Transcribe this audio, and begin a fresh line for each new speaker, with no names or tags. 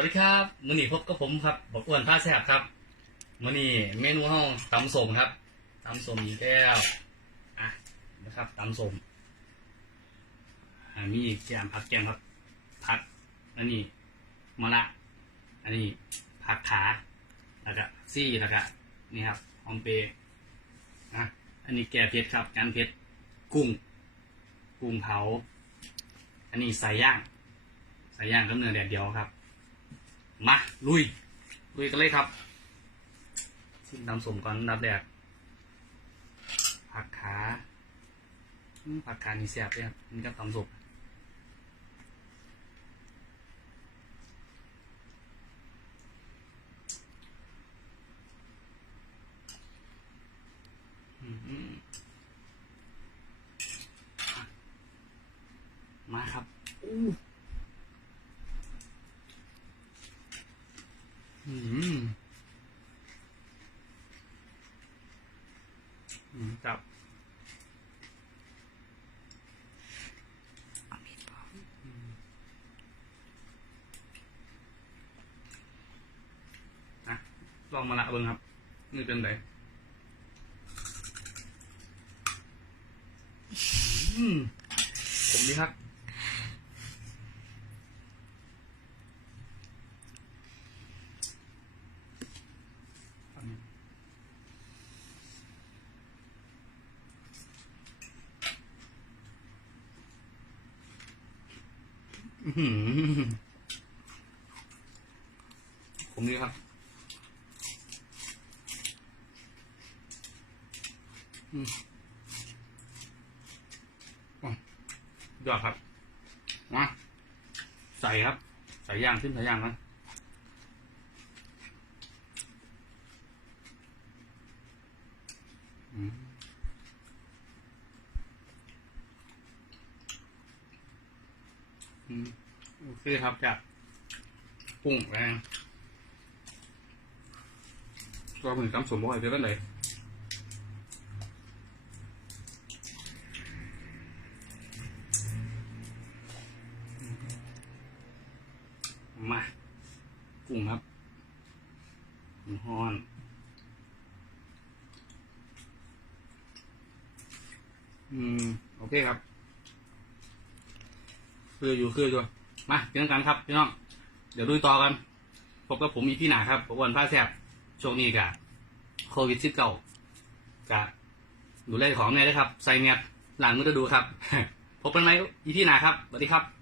วัสดีครับมื้อนี้พบกับผมครับบอกอ้วนผ้าแซ่บครับมื้อนี้เมนูห้องตำสมครับตำสมอีกแล้วอะนะครับตำสมอ่ามีแกมผักแกมครับผักอันนี้มะละอันนี้ผักขาแล้วก็ซี่แล้วก็นี่ครับหอมเปรย์อะอันนี้แกงเผ็ดครับการเผ็ดกุ้ง กุ้งเผา อันนี้ใส่ย่างใส่ย่างกับเนื้อแดดเดียวครับ มาลุย ลุยกันเลยครับชิมน้ำสมก่อนนับแรกผักขาผักขานี่แซ่บเลยครับมันก็ตำสมมอะมาครับอู้ อืมอืม จับอืมอะลองมาละเบิ่งครับนี่เป็นไงผมดีครับ ผมนี่ครับอยอดครับมาใส่ครับ ใส่ย่างขึ้นใส่ย่างนะอืม อืมโอเคครับจากปุ่งแรงตัวผึ่งตำสมบูรณ์เจอกันเลยมากุ้งครับหอนอืม โอเคครับ คืออยู่คืออยู่มาเจอกันครับพี่น้อง เดี๋ยวดูต่อกันพบกับผมอีพี่หนาครับอ้วนผ้าแสบช่วงนี้กับโควิดสิบเก้ากะดูแลของเนี่ยนะครับ ใส่เงียบหลังมือจะดูครับ พบกันไหมอีพี่หนาครับสวัสดีครับ